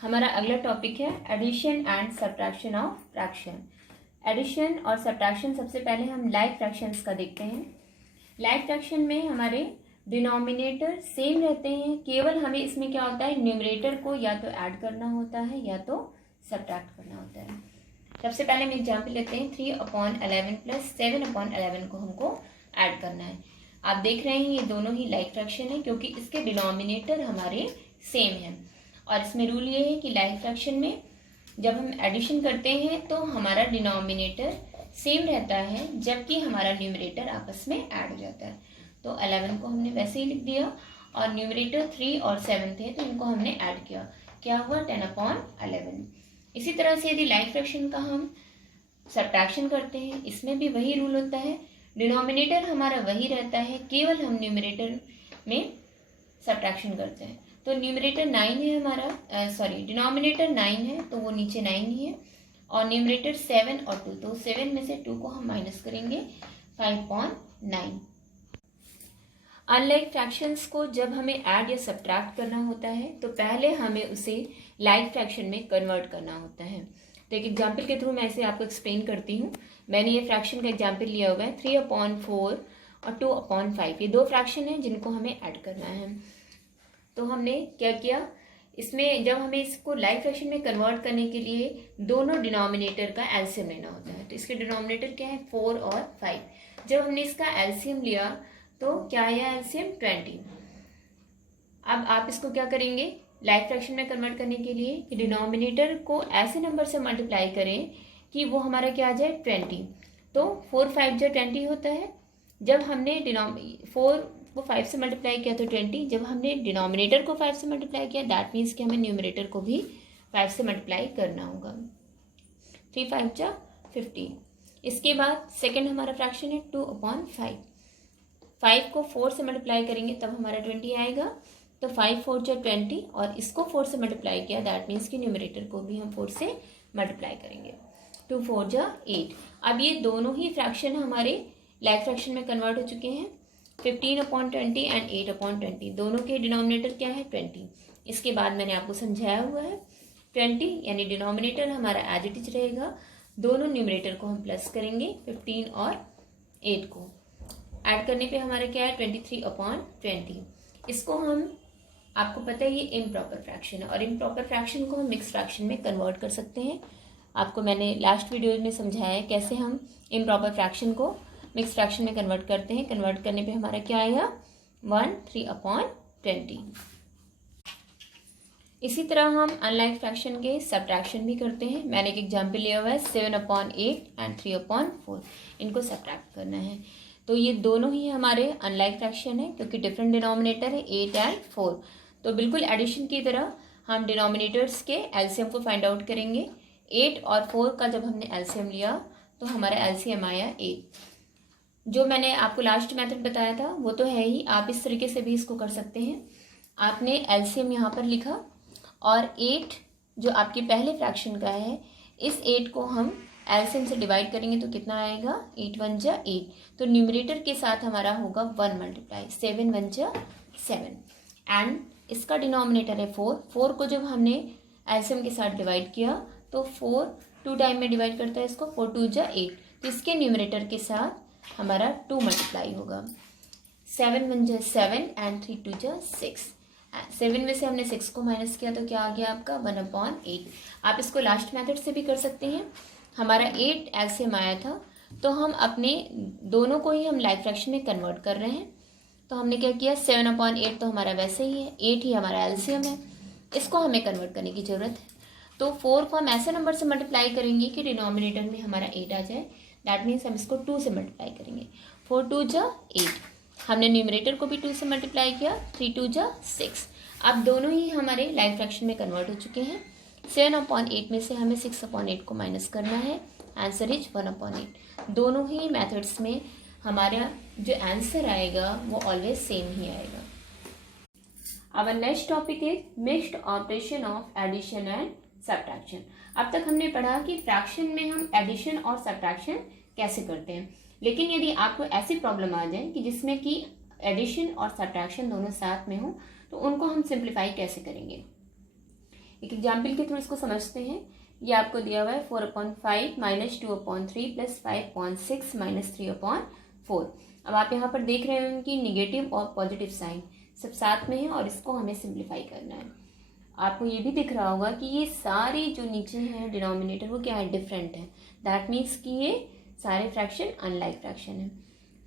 हमारा अगला टॉपिक है addition and subtraction of fraction. Addition और सब्ट्रैक्शन सबसे पहले हम लाइक फ्रैक्शंस का देखते हैं। लाइक फ्रैक्शन में हमारे डिनोमिनेटर सेम रहते हैं, केवल हमें इसमें क्या होता है, न्यूमरेटर को या तो ऐड करना होता है या तो सब्ट्रैक्ट करना होता है। सबसे पहले हम एग्जाम्पल लेते हैं 3/11 प्लस 7/11 को हमको ऐड करना है। आप देख रहे हैं ये दोनों ही लाइक फ्रैक्शन है क्योंकि इसके डिनोमिनेटर हमारे सेम हैं। और इसमें रूल ये है कि लाइक फ्रैक्शन में जब हम एडिशन करते हैं तो हमारा डिनोमिनेटर सेम रहता है जबकि हमारा न्यूमरेटर आपस में ऐड हो जाता है। तो 11 को हमने वैसे ही लिख दिया और न्यूमरेटर 3 और 7 थे तो इनको हमने ऐड किया, क्या हुआ 10/11। इसी तरह से यदि लाइक फ्रैक्शन का हम सब्ट्रैक्शन करते हैं, इसमें भी वही रूल होता है, डिनोमिनेटर हमारा वही रहता है, केवल हम न्यूमरेटर में सब्ट्रैक्शन करते हैं। तो न्यूमरेटर 9 है हमारा, डिनोमिनेटर 9 है तो वो नीचे 9 ही है, और न्यूमरेटर 7 और 2, तो 7 में से 2 को हम माइनस करेंगे 5/9। अनलाइक फ्रैक्शंस को जब हमें ऐड या सब्ट्रैक्ट करना होता है तो पहले हमें उसे लाइक फ्रैक्शन में कन्वर्ट करना होता है। तो एक एग्जाम्पल के थ्रू मैं इसे आपको एक्सप्लेन करती हूँ। मैंने ये फ्रैक्शन का एग्जाम्पल लिया हुआ है 3/4 और 2/5। ये दो फ्रैक्शन हैं जिनको हमें ऐड करना है। तो हमने क्या किया, इसमें जब हमें इसको लाइक फ्रैक्शन में कन्वर्ट करने के लिए दोनों डिनोमिनेटर का एलसीएम लेना होता है। तो इसके डिनोमिनेटर क्या है 4 और 5। जब हमने इसका एलसीएम लिया तो क्या आया एलसीएम 20। अब आप इसको क्या करेंगे लाइक फ्रैक्शन में कन्वर्ट करने के लिए कि डिनोमिनेटर को ऐसे नंबर से मल्टीप्लाई करें कि वो हमारा क्या आ जाए 20। तो 4 5 जो 20 होता है। जब हमने 4 को 5 से मल्टीप्लाई किया तो 20। जब हमने डिनोमिनेटर को 5 से मल्टीप्लाई किया दैट मीन्स कि हमें न्यूमरेटर को भी 5 से मल्टीप्लाई करना होगा। 3 5 जा 50। इसके बाद सेकंड हमारा फ्रैक्शन है 2/5। 5 को 4 से मल्टीप्लाई करेंगे तब हमारा 20 आएगा। तो 5 4 जा 20 और इसको 4 से मल्टीप्लाई किया दैट मीन्स कि न्यूमरेटर को भी हम 4 से मल्टीप्लाई करेंगे। 2 4 जा 8। अब ये दोनों ही फ्रैक्शन हमारे लाइक फ्रैक्शन में कन्वर्ट हो चुके हैं। 15/20 एंड 8/20 दोनों के डिनोमिनेटर क्या है 20। इसके बाद मैंने आपको समझाया हुआ है 20 यानी डिनोमिनेटर हमारा एज इट इज रहेगा, दोनों न्यूमरेटर को हम प्लस करेंगे 15 और 8 को ऐड करने पे हमारा क्या है 23/20। इसको हम, आपको पता है ये इम्प्रॉपर फ्रैक्शन है और इम्प्रॉपर फ्रैक्शन को हम मिक्स फ्रैक्शन में कन्वर्ट कर सकते हैं। आपको मैंने लास्ट वीडियो में समझाया है कैसे हम इम्प्रॉपर फ्रैक्शन को मिक्स फ्रैक्शन में कन्वर्ट करते हैं। कन्वर्ट करने पे हमारा क्या आएगा 3/20। इसी तरह हम अनलाइक फ्रैक्शन के सब्ट्रैक्शन भी करते हैं। मैंने एक एग्जाम्पल लिया हुआ है 7/8 एंड 3/4। इनको सब्ट्रैक्ट करना है। तो ये दोनों ही हमारे अनलाइक फ्रैक्शन है क्योंकि डिफरेंट डिनोमिनेटर है 8 एंड 4। तो बिल्कुल एडिशन की तरह हम डिनोमिनेटर्स के एलसीएम को फाइंड आउट करेंगे। 8 और 4 का जब हमने एलसीएम लिया तो हमारा एलसीएम आया 8। जो मैंने आपको लास्ट मेथड बताया था वो तो है ही, आप इस तरीके से भी इसको कर सकते हैं। आपने एलसीएम यहाँ पर लिखा और 8 जो आपके पहले फ्रैक्शन का है, इस 8 को हम एलसीएम से डिवाइड करेंगे तो कितना आएगा 8 1 जा 8। तो न्यूमरेटर के साथ हमारा होगा 1 मल्टीप्लाई 7 1 जा 7 एंड इसका डिनोमिनेटर है 4। 4 को जब हमने एलसीएम के साथ डिवाइड किया तो 4 2 टाइम में डिवाइड करता है इसको, 4 2 जा 8। तो इसके न्यूमरेटर के साथ हमारा 2 मल्टीप्लाई होगा 7 1 जा 7 एंड 3 2 जा 6। 7 में से हमने 6 को माइनस किया तो क्या आ गया आपका 1/8। आप इसको लास्ट मेथड से भी कर सकते हैं। हमारा 8 एलसीएम आया था तो हम अपने दोनों को ही हम लाइक फ्रैक्शन में कन्वर्ट कर रहे हैं। तो हमने क्या किया 7/8 तो हमारा वैसे ही है, 8 ही हमारा एलसीएम है, इसको हमें कन्वर्ट करने की ज़रूरत है। तो 4 को हम ऐसे नंबर से मल्टीप्लाई करेंगे कि डिनोमिनेटर में हमारा 8 आ जाए। दैट मीन्स हम इसको 2 से मल्टीप्लाई करेंगे। 4 2 जा 8। हमने न्यूमरेटर को भी 2 से मल्टीप्लाई किया 3 2 जा 6। अब दोनों ही हमारे लाइक फ्रैक्शन में कन्वर्ट हो चुके हैं। 7/8 में से हमें 6/8 को माइनस करना है। Answer is 1/8। दोनों ही मेथड्स में हमारा जो आंसर आएगा वो ऑलवेज सेम ही आएगा। Our next topic is mixed operation of addition and subtraction. अब तक हमने पढ़ा कि फ्रैक्शन में हम एडिशन और सब्ट्रैक्शन कैसे करते हैं, लेकिन यदि आपको ऐसी प्रॉब्लम आ जाए कि जिसमें कि एडिशन और सब्ट्रैक्शन दोनों साथ में हो तो उनको हम सिंप्लीफाई कैसे करेंगे। एक एग्जाम्पल के थ्रू इसको समझते हैं। ये आपको दिया हुआ है 4/5 माइनस 2/3 प्लस 5/6 माइनस 3/4। अब आप यहाँ पर देख रहे हैं कि निगेटिव और पॉजिटिव साइन सब साथ में है और इसको हमें सिंप्लीफाई करना है। आपको ये भी दिख रहा होगा कि ये सारे जो नीचे हैं डिनोमिनेटर वो क्या है, डिफरेंट है। दैट मीन्स कि ये सारे फ्रैक्शन अनलाइक फ्रैक्शन है।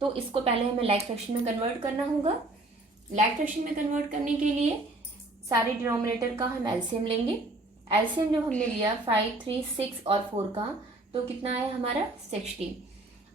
तो इसको पहले हमें लाइक फ्रैक्शन में कन्वर्ट करना होगा। लाइक फ्रैक्शन में कन्वर्ट करने के लिए सारे डिनोमिनेटर का हम एलसीएम लेंगे। एलसीएम जब हमने लिया 5, 3, 6 और 4 का, तो कितना आया हमारा 60।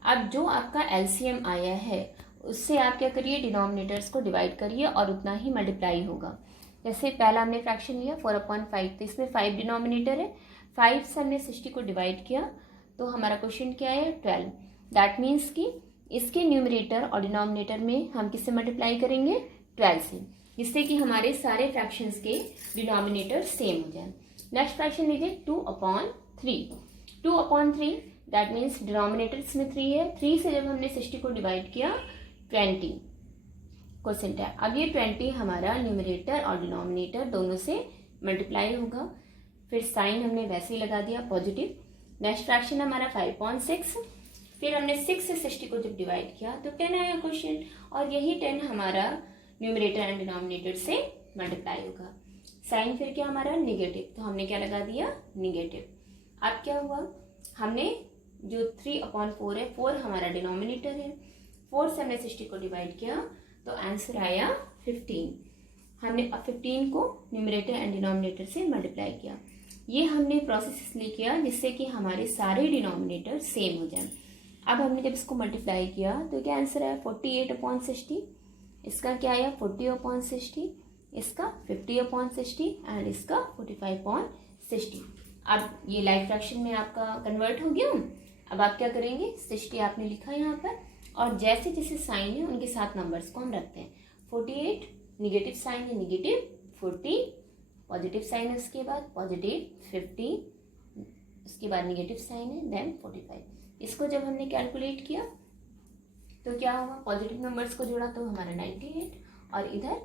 अब जो आपका एलसीएम आया है उससे आप क्या करिए, डिनोमिनेटर्स को डिवाइड करिए और उतना ही मल्टीप्लाई होगा। जैसे पहला हमने फ्रैक्शन लिया 4/5, तो इसमें 5 डिनोमिनेटर है, 5 से हमने 60 को डिवाइड किया तो हमारा क्वेश्चन क्या है 12। दैट मीन्स कि इसके न्यूमरेटर और डिनोमिनेटर में हम किससे मल्टीप्लाई करेंगे, 12 से, जिससे कि हमारे सारे फ्रैक्शंस के डिनोमिनेटर सेम हो जाए। नेक्स्ट फ्रैक्शन लीजिए 2/3। 2/3 दैट मीन्स डिनोमिनेटर इसमें 3 है, 3 से जब हमने 60 को डिवाइड किया 20 क्वोशिएंट है। अब ये 20 हमारा न्यूमरेटर और डिनोमिनेटर दोनों से मल्टीप्लाई होगा। फिर साइन हमने वैसे ही लगा दिया पॉजिटिव। नेक्स्ट फ्रैक्शन हमारा 5/6, फिर हमने 6 से 60 को जब डिवाइड किया तो 10 आया क्वोशिएंट, और यही 10 हमारा न्यूमरेटर एंड डिनोमिनेटर से मल्टीप्लाई होगा। साइन फिर क्या हमारा निगेटिव, तो हमने क्या लगा दिया निगेटिव। अब क्या हुआ, हमने जो 3/4 है, 4 हमारा डिनोमिनेटर है, 4 से हमने 60 को डिवाइड किया तो आंसर आया 15। हमने 15 को न्यूमरेटर एंड डिनोमिनेटर से मल्टीप्लाई किया। ये हमने प्रोसेस इसलिए किया जिससे कि हमारे सारे डिनोमिनेटर सेम हो जाए। अब हमने जब इसको मल्टीप्लाई किया तो क्या आंसर आया 48/60। इसका क्या आया 40/60, इसका 50/60 एंड इसका 45/60। अब ये लाइक फ्रैक्शन में आपका कन्वर्ट हो गया। अब आप क्या करेंगे, 60 आपने लिखा यहाँ पर, और जैसे जैसे साइन है उनके साथ नंबर्स को हम रखते हैं। 48 निगेटिव साइन है, निगेटिव 40 पॉजिटिव साइन है, उसके बाद पॉजिटिव 50, उसके बाद निगेटिव साइन है, देन 45। इसको जब हमने कैलकुलेट किया तो क्या हुआ, पॉजिटिव नंबर्स को जोड़ा तो हमारा 98 और इधर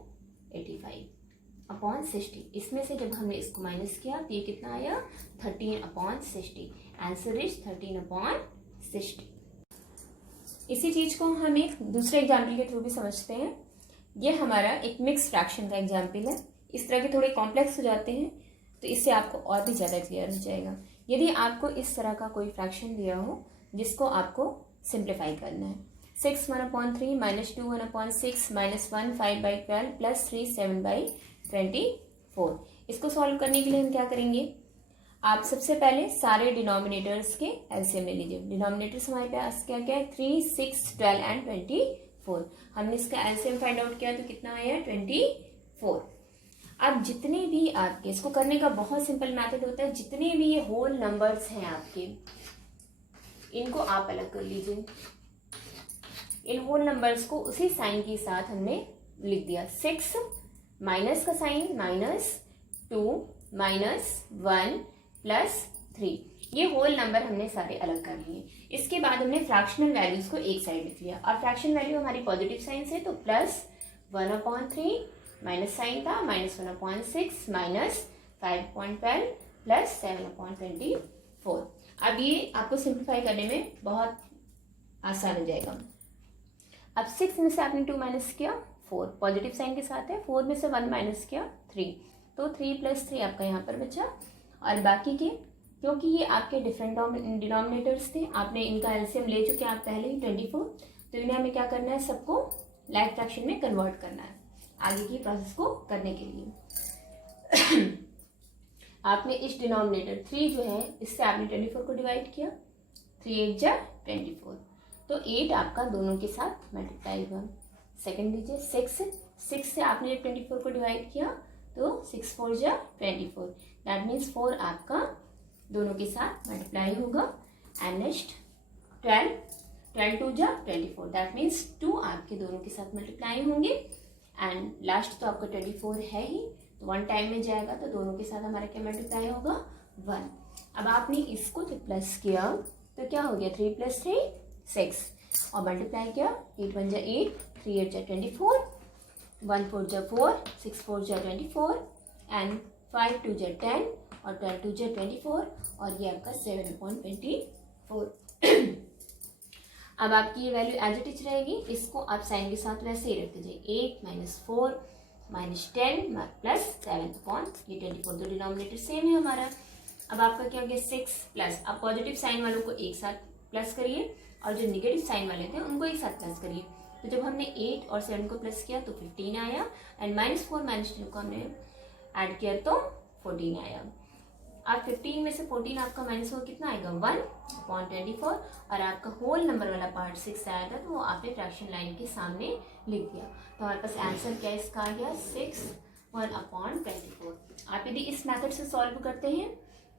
85/60। इसमें से जब हमने इसको माइनस किया तो ये कितना आया 13/60। Answer is 13/60। इसी चीज को हम एक दूसरे एग्जाम्पल के थ्रू भी समझते हैं। ये हमारा एक मिक्स फ्रैक्शन का एग्जाम्पल है। इस तरह के थोड़े कॉम्प्लेक्स हो जाते हैं तो इससे आपको और भी ज़्यादा क्लियर हो जाएगा। यदि आपको इस तरह का कोई फ्रैक्शन दिया हो जिसको आपको सिंप्लीफाई करना है, 6 1/3 माइनस 2 1/6 माइनस 1 5/12 प्लस 3 7/24। इसको सॉल्व करने के लिए हम क्या करेंगे, आप सबसे पहले सारे डिनोमिनेटर्स के एलसीएम ले लीजिए। डिनोमिनेटर्स हमारे पास क्या क्या है 3, 6, 12 एंड 24। हमने इसका एलसीएम फाइंड आउट किया तो कितना आया 24। अब जितने भी आपके, इसको करने का बहुत सिंपल मेथड होता है, जितने भी ये होल नंबर्स हैं आपके, इनको आप अलग कर लीजिए। इन होल नंबर्स को उसी साइन के साथ हमने लिख दिया। 6 माइनस का साइन -2 -1 प्लस 3, ये होल नंबर हमने सारे अलग कर लिए। इसके बाद हमने फ्रैक्शनल वैल्यूज को एक साइड लिख लिया। और फ्रैक्शन वैल्यू हमारी पॉजिटिव साइन से, तो प्लस 1/3 माइनस साइन था -1/6 माइनस 5/12 प्लस 7/24। अब ये आपको सिंप्लीफाई करने में बहुत आसान हो जाएगा। अब 6 में से आपने 2 माइनस किया 4, पॉजिटिव साइन के साथ है, 4 में से 1 माइनस किया 3, तो 3 + 3 आपका यहाँ पर बचा। और बाकी के, क्योंकि ये आपके डिफरेंट डिनोमिनेटर्स थे, आपने इनका एलसीएम ले चुके आप पहले ही 24, तो इन्हें हमें क्या करना है, सबको लाइक फ्रैक्शन में कन्वर्ट करना है आगे की प्रोसेस को करने के लिए। आपने इस डिनोमिनेटर 3 जो है इससे आपने 24 को डिवाइड किया, 3 8 जा 24, तो 8 आपका दोनों के साथ मल्टीप्लाई हुआ। सेकंड लीजिए 6 से आपने 24 को डिवाइड किया तो 6 4 जा 24, दैट मीन्स 4 आपका दोनों के साथ मल्टीप्लाई होगा। एंड नेक्स्ट 12 2 जा 24, दैट मीन्स 2 आपके दोनों के साथ मल्टीप्लाई होंगे। एंड लास्ट तो आपका 24 है ही, तो 1 टाइम में जाएगा तो दोनों के साथ हमारा क्या मल्टीप्लाई होगा 1। अब आपने इसको जब प्लस किया तो क्या हो गया 3 + 3 6, और मल्टीप्लाई किया 8 1 जा 8, 3 8 जा 24, 1 4 जा 4, 6 4 जा 24 एंड 5 2 × 10 और 12 2 × 24 और ये आपका 7/24। अब आपकी ये वैल्यू एज इट इज रहेगी, इसको आप साइन के साथ वैसे ही रख दीजिए। 8 - 4 - 10 प्लस 7 ये 24, तो डिनोमिनेटर सेम है हमारा। अब आपका क्या हो गया 6 प्लस, आप पॉजिटिव साइन वालों को एक साथ प्लस करिए और जो निगेटिव साइन वाले थे उनको एक साथ प्लस करिए। तो जब हमने 8 और 7 को प्लस किया तो 15 आया, एंड -4 - 10 को हमने ऐड किया तो 14 आया। अब 15 में से 14 आपका -4 कितना आएगा 1/24, और आपका होल नंबर वाला पार्ट 6 आया था, तो वो आपने फ्रैक्शन लाइन के सामने लिख दिया। तो हमारे पास आंसर क्या इसका आ गया 6 1/24। आप यदि इस मेथड से सॉल्व करते हैं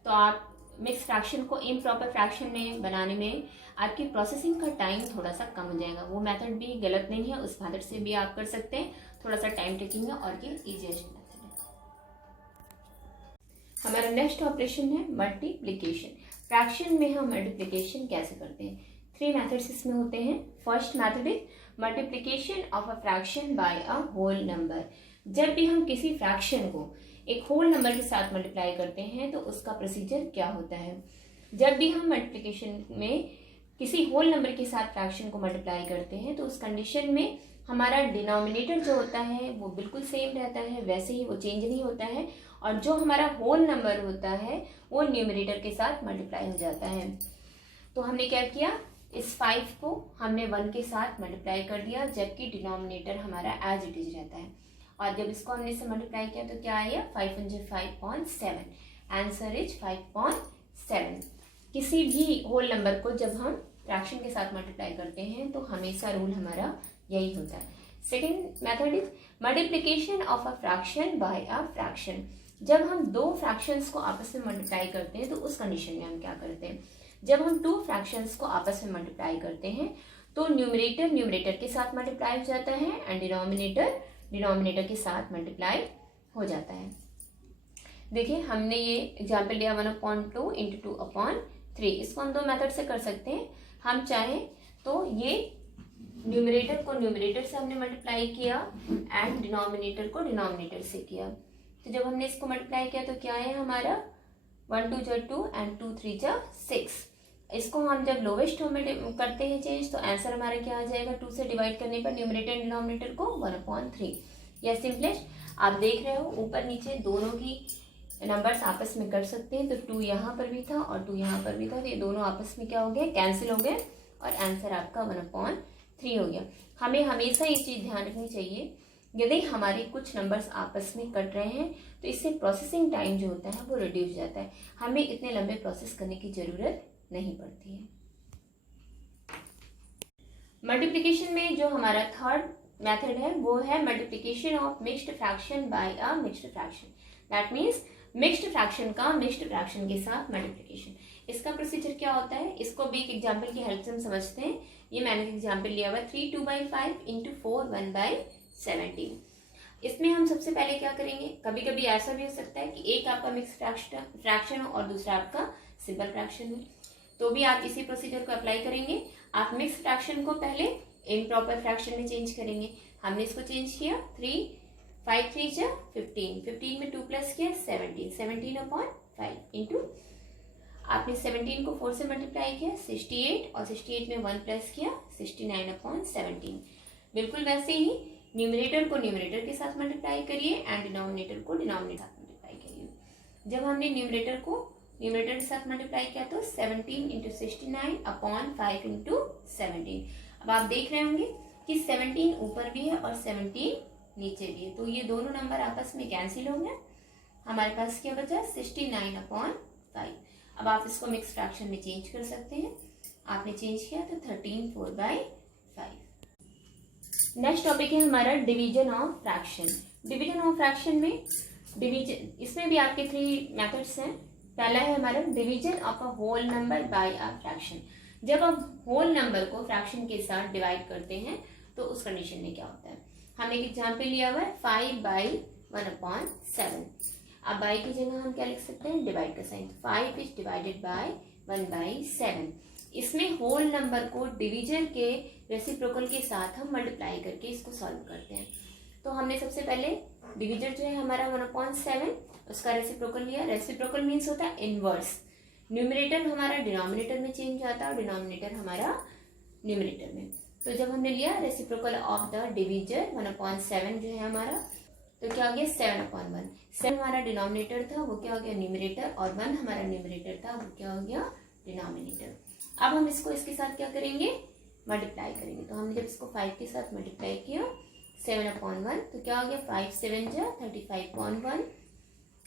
तो आप मिक्स फ्रैक्शन को इम्प्रॉपर फ्रैक्शन में बनाने में आपकी प्रोसेसिंग का टाइम थोड़ा सा कम हो जाएगा। वो मेथड भी गलत नहीं है, उस मेथड से भी आप कर सकते हैं, थोड़ा सा टाइम टेकिंग है और ये इजीएस्ट मेथड है। हमारा नेक्स्ट ऑपरेशन है मल्टीप्लिकेशन। फ्रैक्शन में हम मल्टीप्लिकेशन कैसे करते हैं? 3 मेथड्स इसमें होते हैं। First method is multiplication of a fraction by a whole number. जब भी हम किसी फ्रैक्शन को एक होल नंबर के साथ मल्टीप्लाई करते हैं तो उसका प्रोसीजर क्या होता है? जब भी हम मल्टीप्लिकेशन में किसी होल नंबर के साथ फ्रैक्शन को मल्टीप्लाई करते हैं तो उस कंडीशन में हमारा डिनोमिनेटर जो होता है वो बिल्कुल सेम रहता है, वैसे ही वो चेंज नहीं होता है, और जो हमारा होल नंबर होता है वो न्यूमरेटर के साथ मल्टीप्लाई हो जाता है। तो हमने क्या किया, इस 5 को हमने 1 के साथ मल्टीप्लाई कर दिया, जबकि डिनोमिनेटर हमारा एज इट इज रहता है। और जब इसको हमने इससे मल्टीप्लाई किया तो क्या आया 5 × 5.7, आंसर इज 5.7। किसी भी होल नंबर को जब हम फ्रैक्शन के साथ मल्टीप्लाई करते हैं तो हमेशा रूल हमारा यही होता है। Second method is multiplication of a fraction by a fraction. जब हम 2 फ्रैक्शंस को आपस में मल्टीप्लाई करते हैं तो उस कंडीशन में हम क्या करते हैं, जब हम 2 फ्रैक्शंस को आपस में मल्टीप्लाई करते हैं तो न्यूमरेटर न्यूमरेटर के साथ मल्टीप्लाई हो जाता है एंड डिनोमिनेटर डिनोमिनेटर के साथ मल्टीप्लाई हो जाता है। देखिए हमने ये एग्जाम्पल लिया 1/2 × 2/3। इसको हम 2 मेथड से कर सकते हैं। हम चाहें तो ये न्यूमरेटर को न्यूमरेटर से हमने मल्टीप्लाई किया एंड डिनोमिनेटर को डिनोमिनेटर से किया। तो जब हमने इसको मल्टीप्लाई किया तो क्या है हमारा 1 2 × 2 एंड 2 3 × 6। इसको हम जब लोवेस्ट फॉर्म में करते हैं चेंज तो आंसर हमारा क्या आ जाएगा, 2 से डिवाइड करने पर न्यूमरेटर डिनोमिनेटर को 1/3 या सिंपलेस्ट आप देख रहे हो ऊपर नीचे दोनों की नंबर्स आपस में कर सकते हैं। तो 2 यहाँ पर भी था और 2 यहाँ पर भी था, तो ये दोनों आपस में क्या हो गया कैंसिल हो गए और आंसर आपका 1/3 हो गया। हमें हमेशा ये चीज़ ध्यान रखनी चाहिए, यदि हमारे कुछ नंबर्स आपस में कट रहे हैं तो इससे प्रोसेसिंग टाइम जो होता है वो रिड्यूस हो जाता है, हमें इतने लंबे प्रोसेस करने की जरूरत नहीं पड़ती है। मल्टीप्लिकेशन में जो हमारा थर्ड मेथड है वो है multiplication of mixed fraction by a mixed fraction. That means mixed fraction का मिक्स्ड फ्रैक्शन के साथ मल्टीप्लिकेशन। इसका प्रोसीजर क्या होता है, इसको भी एक एग्जांपल की हेल्प से हम समझते हैं। ये मैंने एक एग्जांपल लिया हुआ 3 2/5 × 4 1/17। इसमें हम सबसे पहले क्या करेंगे, कभी कभी ऐसा भी हो सकता है कि एक आपका मिक्स फ्रैक्शन हो और दूसरा आपका सिंपल फ्रैक्शन हो, तो भी आप इसी प्रोसीजर को अप्लाई करेंगे। आप मिक्स फ्रैक्शन को पहले इम्प्रॉपर फ्रैक्शन में चेंज करेंगे। हमने इसको चेंज किया 3 5 3 × 15, 15 में 2 प्लस किया 17, 17/5 इंटू आपने 17 को 4 से मल्टीप्लाई किया 68 और 68 में 1 प्लस किया 69/17। बिल्कुल वैसे ही न्यूमरेटर को न्यूमरेटर के साथ मल्टीप्लाई करिए एंड डिनोमिनेटर को डिनोमिनेटर के साथ मल्टीप्लाई करिए। जब हमने न्यूमरेटर को न्यूमरेटर के साथ मल्टीप्लाई किया तो 17 × 69/5 × 17। अब आप देख रहे होंगे कि 17 ऊपर भी है और 17 नीचे भी है, तो ये दोनों नंबर आपस में कैंसिल हो गए। हमारे पास क्या बचा 69/5। अब आप इसको मिक्स फ्रैक्शन में चेंज कर सकते हैं। आपने चेंज किया तो 13 4/5। नेक्स्ट टॉपिक है हमारा division of fraction. Division of fraction में डिवीजन, इसमें भी आपके 3 मेथड्स हैं। पहला है हमारा division of a whole number by a fraction. जब आप होल नंबर को फ्रैक्शन के साथ डिवाइड करते हैं तो उस कंडीशन में क्या होता है, हमने एक एग्जाम्पल लिया हुआ है 5/1/7। अब बाई की जगह हम क्या लिख सकते हैं, डिवाइड का साइन। 5 is divided by 1/7। इसमें होल नंबर को डिवीजन के रेसिप्रोकल के साथ हम मल्टीप्लाई करके इसको सॉल्व करते हैं। तो हमने सबसे पहले डिविजर जो है हमारा 1/7, उसका रेसिप्रोकल लिया। रेसिप्रोकल मीन्स होता है इनवर्स। न्यूमरेटर हमारा डिनोमिनेटर में चेंज आता है और डिनोमिनेटर हमारा न्यूमरेटर में। तो जब हमने लिया रेसिप्रोकल ऑफ द डिविजर 1/7 जो है हमारा, तो क्या हो गया 7/1। 7 हमारा डिनोमिनेटर था, वो क्या हो गया न्यूमरेटर, और 1 हमारा न्यूमरेटर था, वो क्या हो गया डिनोमिनेटर। अब हम इसको इसके साथ क्या करेंगे, मल्टीप्लाई करेंगे। तो हमने जब इसको 5 के साथ मल्टीप्लाई किया 7/1, तो क्या हो गया 5 7 जा 35/1,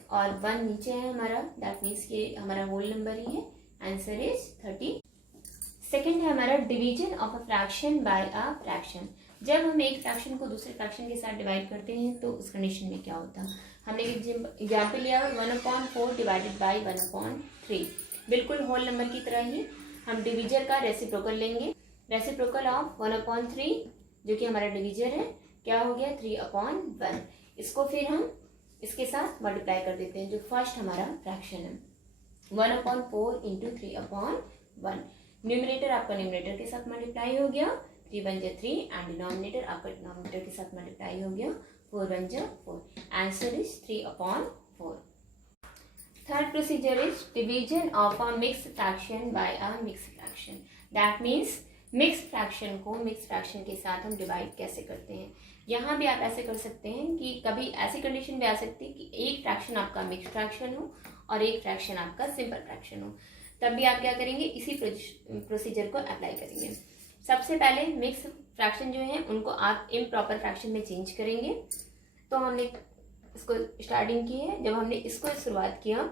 और 1 नीचे है हमारा, दैट मीन्स ये हमारा होल नंबर ही है। Answer is 30। सेकेंड है हमारा division of a fraction by a fraction. जब हम एक फ्रैक्शन को दूसरे फ्रैक्शन के साथ डिवाइड करते हैं तो उस कंडीशन में क्या होता है। हमने एग्जाम्पल लिया 1/4 डिवाइडेड बाई 1/3। बिल्कुल होल नंबर की तरह ही हम डिविजर का रेसिप्रोकल लेंगे। रेसिप्रोकल ऑफ 1/3 जो कि हमारा डिविजर है, क्या हो गया 3/1। इसको फिर हम इसके साथ मल्टीप्लाई कर देते हैं, जो फर्स्ट हमारा फ्रैक्शन है 1/4 इंटू 3/1। न्यूमरेटर आपका न्यूमरेटर के साथ मल्टीप्लाई हो गया, 3 1 जा 3, एंड डिनोमिनेटर आपका डिनोमिनेटर के साथ मल्टीप्लाई हो गया, 4 1 जा 4। Answer is 3/4। Third procedure is division of a mixed fraction by a mixed fraction. That means mixed fraction को मिक्स्ड फ्रैक्शन के साथ हम डिवाइड कैसे करते हैं। यहाँ भी आप ऐसे कर सकते हैं कि कभी ऐसी कंडीशन भी आ सकती है कि एक फ्रैक्शन आपका मिक्स्ड फ्रैक्शन हो और एक फ्रैक्शन आपका सिंपल फ्रैक्शन हो, तब भी आप क्या करेंगे, इसी प्रोसीजर को अप्लाई करेंगे। सबसे पहले मिक्स फ्रैक्शन जो है उनको आप इम्प्रॉपर फ्रैक्शन में चेंज करेंगे। तो हमने इसको स्टार्टिंग की है, जब हमने इसको शुरुआत किया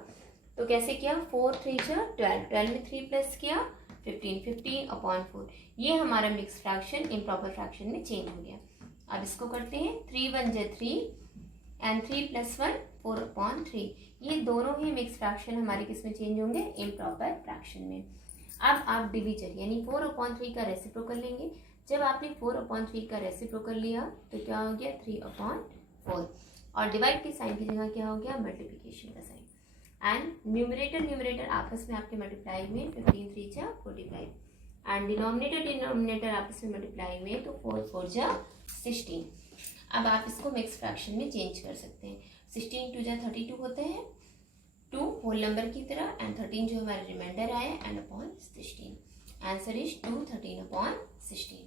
तो कैसे किया, 4 3 जा 12, 12 में 3 प्लस किया 15, 15/4। ये हमारा मिक्स फ्रैक्शन इम्प्रॉपर फ्रैक्शन में चेंज हो गया। अब इसको करते हैं 3 1 जा 3 एंड 3 + 1 4/3। ये दोनों ही मिक्स फ्रैक्शन हमारे किस में चेंज होंगे, इम्प्रॉपर फ्रैक्शन में। अब आप डिविजर यानी 4/3 का रेसिप्रोकल लेंगे। जब आपने 4/3 का रेसिप्रोकल लिया तो क्या हो गया 3/4, और डिवाइड के साइन की जगह क्या हो गया मल्टीप्लिकेशन का साइन। एंड न्यूमरेटर आपस में आपके मल्टीप्लाई में 15 3 जा 45, एंड डिनोमिनेटर आपस में मल्टीप्लाई में तो 4 4 जा 16। अब आप इसको मिक्स फ्रैक्शन में चेंज कर सकते हैं। 16 2 जा 32 होते हैं, 2 होल नंबर की तरह, एंड 13 जो हमारा रिमाइंडर आया and upon 16। Answer is 2 13/16।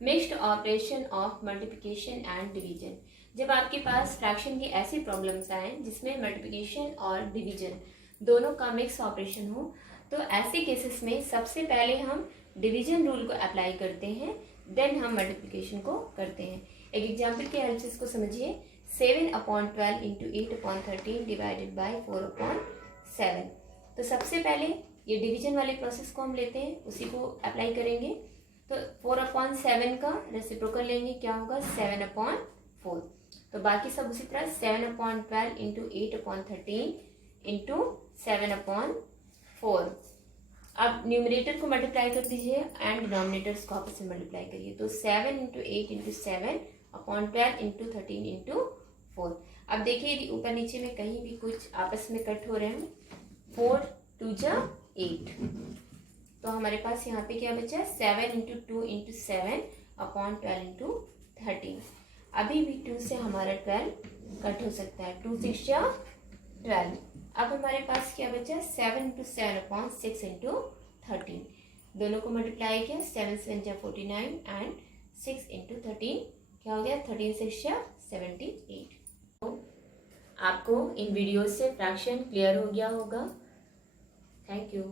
Mixed operation of multiplication and division. जब आपके पास फ्रैक्शन की ऐसी प्रॉब्लम्स आए जिसमें मल्टीप्लिकेशन और डिवीजन दोनों का मिक्स ऑपरेशन हो, तो ऐसे केसेस में सबसे पहले हम डिवीजन रूल को अप्लाई करते हैं, देन हम मल्टीप्लिकेशन को करते हैं। एक एग्जाम्पल के हेल्प से इसको समझिए, 7/12 इंटू 8/13 डिवाइडेड बाई 4/7। तो सबसे पहले ये डिवीजन वाले प्रोसेस को हम लेते हैं, उसी को अप्लाई करेंगे। तो 4/7 का रेसिप्रोकल लेंगे, क्या होगा 7/4। तो बाकी सब उसी तरह 7/12 इंटू 8/13 इंटू 7/4। अब न्यूमरेटर को मल्टीप्लाई कर दीजिए एंड डिनोमिनेटर्स को आपस में मल्टीप्लाई करिए। तो 7 इंटू 8 इंटू 7/12 इंटू 13 इंटू 4। अब देखिए यदि ऊपर नीचे में कहीं भी कुछ आपस में कट हो रहे हैं, 4 2 जा 8, तो हमारे पास यहाँ पे क्या बचा 7 इंटू 2 इंटू 7/12 इंटू 13। अभी भी 2 से हमारा 12 कट हो सकता है, 2 6 जा 12। अब हमारे पास क्या बचा 7 इंटू 7/6 इंटू 13। दोनों को मल्टीप्लाई किया, 7 7 जा 49 एंड 6 इंटू 13 क्या हो गया 13 6 जा 78। तो आपको इन वीडियो से फ्रैक्शन क्लियर हो गया होगा। Thank you.